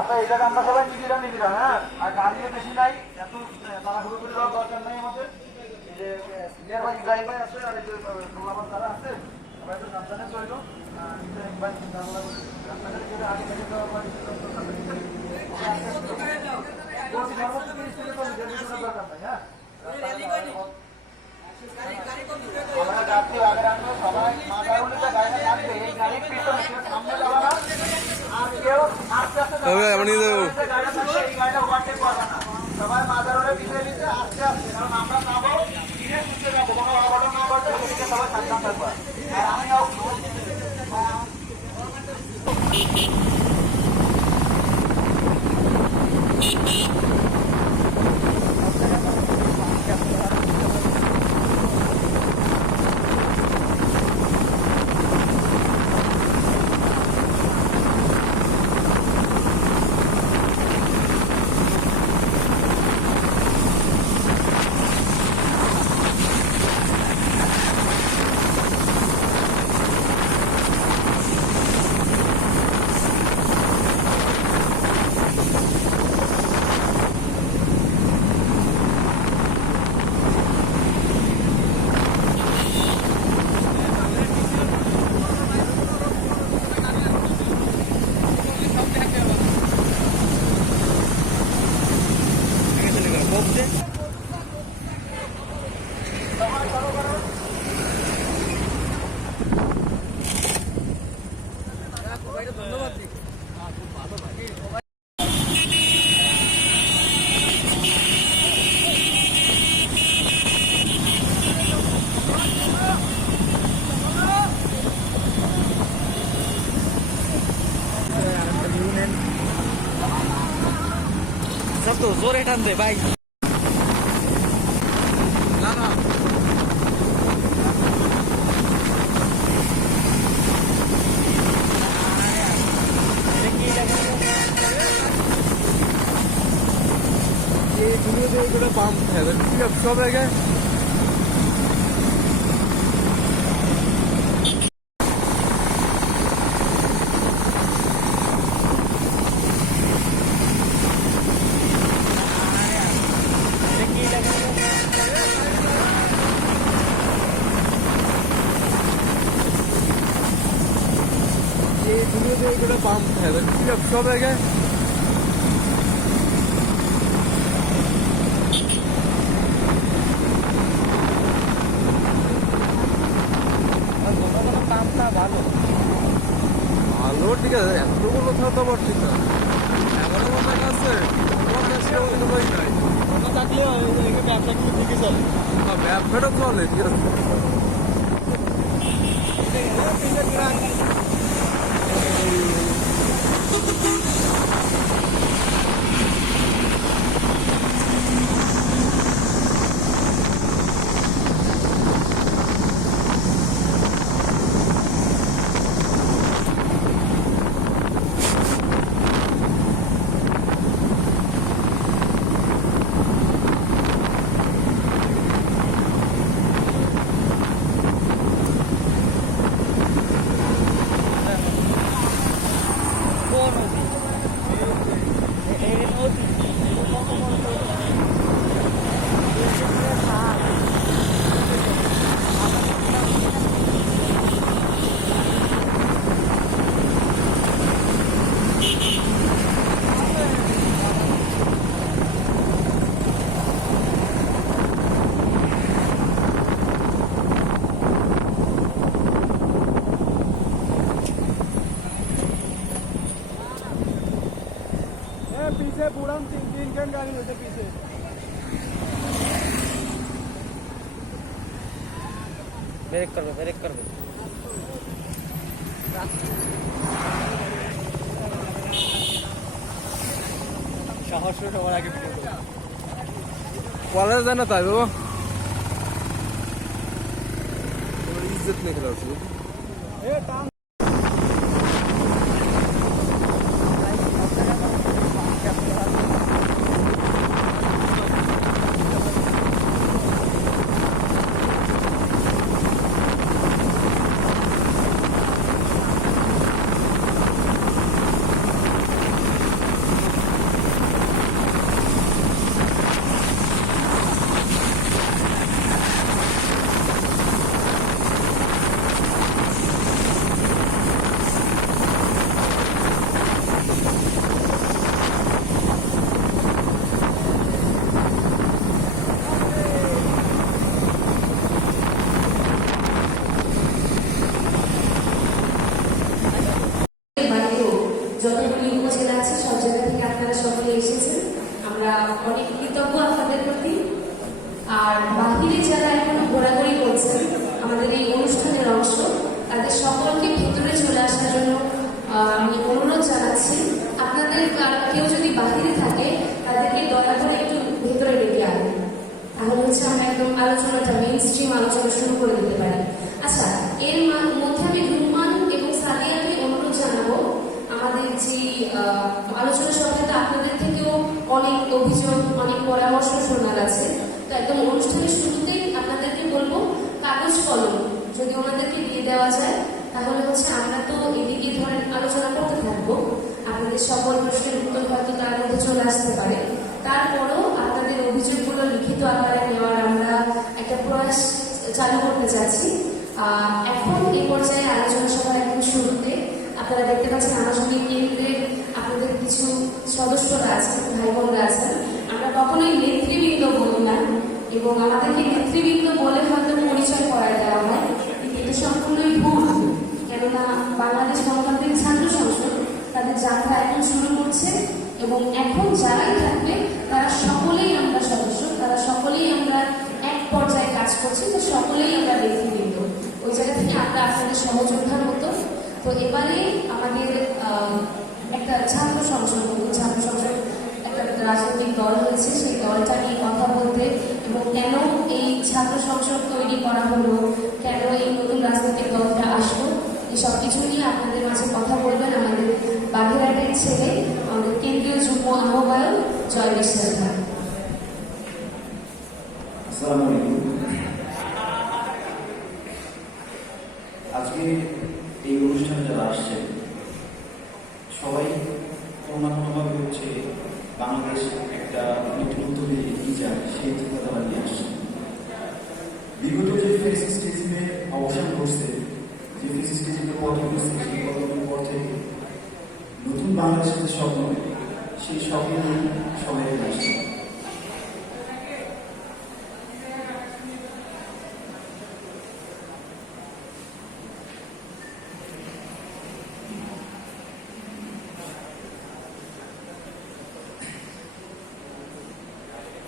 আচ্ছা এই জায়গা আমরা সবাই নিজেরা হ্যাঁ, আর গাড়িও বেশি নাই, এত তাড়াহুড়ো করে যাওয়ার দরকার নাই আমাদের। এই যে সিনিয়র ভাই ইব্রাহিম ভাই আছে আর এই যে আমার যারা আছে সবাই তো সাবধানে চলল। ইব্রাহিম ভাই রাস্তাঘাটে গেলে আগে থেকে যাওয়া হয় দরকার নাই হ্যাঁ। আমরা যাচ্ছি আগে রাখবো সবাই মাথাগুলিতে গাড়িটা থাকবে, এই গাড়ির পিছনে কেউ সামনে যাবে না আর কেউ আস্তে আস্তে গাড়িটা থাকবে, এই গাড়িটা ওভারটেক করবে না। সবাই মাথাগুলো পিছিয়ে নিচ্ছে আস্তে আস্তে, কারণ আমরা যাবো ধীরে সুস্থে যাবো, কোনো অঘটন না করতে সেদিকে সবাই সাবধান থাকবে। আর আমিও সব তো জোরে টান দে ভাই। না না পাম্প হবে সব জায়গায়। পাম্প হবে সব জায়গায়। ভালো ভালো ঠিক আছে, এতগুলো থাকতে পারছি না এমনও মনে আছে নাই থাকলে ব্যবসা কিন্তু ঠিকই চলে, ব্যবসাটা চলে ঠিক আছে। पीछे पूरा तीन घंटे गाड़ी होते पीछे ब्रेक कर दो সাহস সবার আগে কলেজ যায় না তাই বাবা ইজ্জত নিয়ে খেলা হচ্ছে। আমি অনুরোধ জানাচ্ছি আপনাদের কেউ যদি বাহিরে থাকে তাদেরকে দয়া করে একটু ভেতরে ডেকে আনবেন, তাহলে হচ্ছে আমরা একদম আলোচনাটা মেইন স্ট্রিম আলোচনা শুরু করে দিতে পারি। আচ্ছা, এর মধ্যে আমি রুমান এবং সাদিয়াকে অনুরোধ জানাবো, আমাদের যে আলোচনা সভাতে আপনাদের থেকেও অনেক অভিযোগ, অনেক পরামর্শ শোনার আছে। তো একদম অনুষ্ঠানের শুরুতেই আপনাদেরকে বলবো কাগজ কলম যদি ওনাদেরকে দিয়ে দেওয়া যায়, তাহলে হচ্ছে আমরা তো এদিকে ধরেন আলোচনা করতে থাকবো, আপনাদের সকল প্রশ্নের উত্তর হয়তো তার মধ্যে চলে আসতে পারে। তারপরও আপনাদের অভিযোগগুলো লিখিত আকারে নেওয়ার আমরা একটা প্রয়াস চালু করতে চাচ্ছি। এখন এই পর্যায়ে আলোচনা সভার একদম শুরুতে আপনারা দেখতে পাচ্ছেন আলোচনী কেন্দ্রের আপনাদের কিছু সদস্যরা আছেন, ভাই বোনরা আছেন। আমরা কখনোই নেতৃবৃন্দ বলি না এবং আমাদেরকে নেতৃবৃন্দ বলে হয়তো পরিচয় করা দেওয়া হয়, কিন্তু সম্পূর্ণই ভুল। কেননা বাংলাদেশ গণতান্ত্রিক ছাত্র সংসদ তাদের যাত্রা এখন শুরু করছে এবং এখন যারাই থাকবে তারা সকলেই আমরা সদস্য, তারা সকলেই আমরা এক পর্যায়ে কাজ করছি, তো সকলেই আমরা নেতৃবৃন্দ। ওই জায়গা থেকে আমরা আপনাদের সহযোদ্ধার মতো। তো এবারে আমাদের একটা ছাত্র সংসদ একটা রাজনৈতিক দল হয়েছে, সেই দলটা নিয়ে কথা বলতে এবং কেন এই ছাত্র সংসদ তৈরি করা হলো, কেন এই নতুন রাজনৈতিক দলটা আসলো, এই সব কিছু নিয়ে আপনাদের মাঝে কথা বলবেন আমাদের বাগেরহাটের ছেলে, আমাদের কেন্দ্রীয় যুগ্ম আহ্বায়ক জয় বিশ্বাস ভাই। আসসালামু আলাইকুম। আজকে এই অনুষ্ঠানে যারা আসছেন সবাই কোনো না কোনোভাবে হচ্ছে বাংলাদেশ একটা নতুনত্ব কি চায় সেই চিন্তাধারা নিয়ে আসছেন। বিগত যে ফ্যাসিস্ট রেজিমের অবসান ঘটছে, যে ফ্যাসিস্ট রেজিমের পতন ঘটছে, সেই পতনের পর থেকে নতুন বাংলাদেশের যে স্বপ্ন, সেই স্বপ্ন সবাই আসছে।